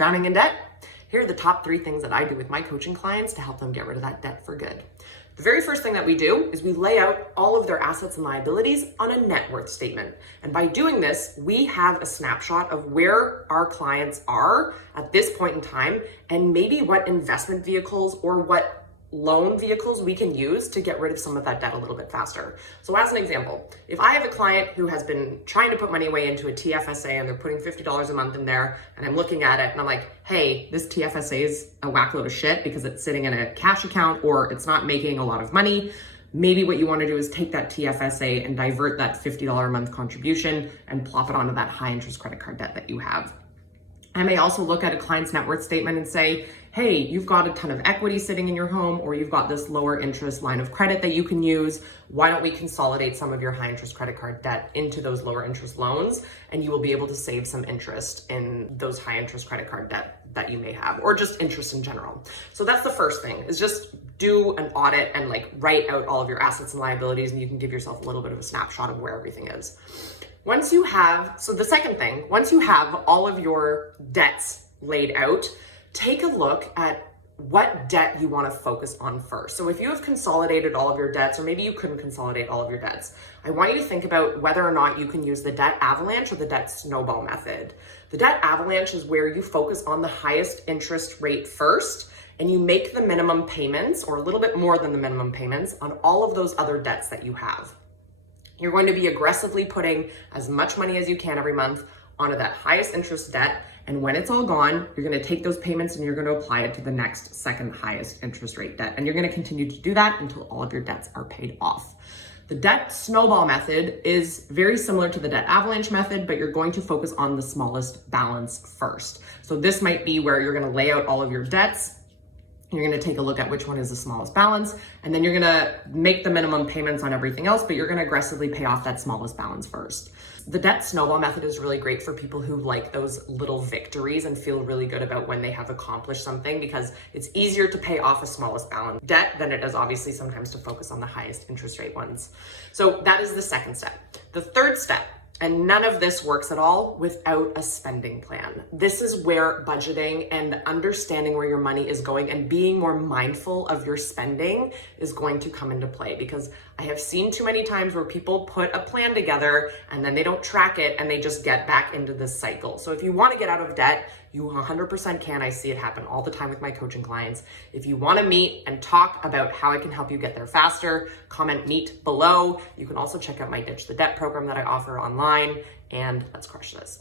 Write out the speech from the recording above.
Drowning in debt? Here are the top 3 things that I do with my coaching clients to help them get rid of that debt for good. The very first thing that we do is we lay out all of their assets and liabilities on a net worth statement. And by doing this, we have a snapshot of where our clients are at this point in time and maybe what investment vehicles or what loan vehicles we can use to get rid of some of that debt a little bit faster. So as an example, if I have a client who has been trying to put money away into a TFSA and they're putting $50 a month in there, and I'm looking at it and I'm like, hey, this TFSA is a whack load of shit because it's sitting in a cash account or it's not making a lot of money. Maybe what you want to do is take that TFSA and divert that $50 a month contribution and plop it onto that high interest credit card debt that you have. I may also look at a client's net worth statement and say, hey, you've got a ton of equity sitting in your home, or you've got this lower interest line of credit that you can use. Why don't we consolidate some of your high interest credit card debt into those lower interest loans? And you will be able to save some interest in those high interest credit card debt that you may have, or just interest in general. So that's the first thing, is just do an audit and write out all of your assets and liabilities, and you can give yourself a little bit of a snapshot of where everything is. Once you have all of your debts laid out, take a look at what debt you want to focus on first. So if you have consolidated all of your debts, or maybe you couldn't consolidate all of your debts, I want you to think about whether or not you can use the debt avalanche or the debt snowball method. The debt avalanche is where you focus on the highest interest rate first, and you make the minimum payments, or a little bit more than the minimum payments, on all of those other debts that you have. You're going to be aggressively putting as much money as you can every month onto that highest interest debt. And when it's all gone, you're going to take those payments and you're going to apply it to the next second highest interest rate debt. And you're going to continue to do that until all of your debts are paid off. The debt snowball method is very similar to the debt avalanche method, but you're going to focus on the smallest balance first. So this might be where you're going to lay out all of your debts. You're going to take a look at which one is the smallest balance, and then you're going to make the minimum payments on everything else, but you're going to aggressively pay off that smallest balance first. The debt snowball method is really great for people who like those little victories and feel really good about when they have accomplished something, because it's easier to pay off a smallest balance debt than it is obviously sometimes to focus on the highest interest rate ones. So that is the second step. The third step, and none of this works at all without a spending plan. This is where budgeting and understanding where your money is going and being more mindful of your spending is going to come into play, because I have seen too many times where people put a plan together and then they don't track it and they just get back into this cycle. So if you want to get out of debt, you 100% can. I see it happen all the time with my coaching clients. If you want to meet and talk about how I can help you get there faster, comment meet below. You can also check out my Ditch the Debt program that I offer online, and let's crush this.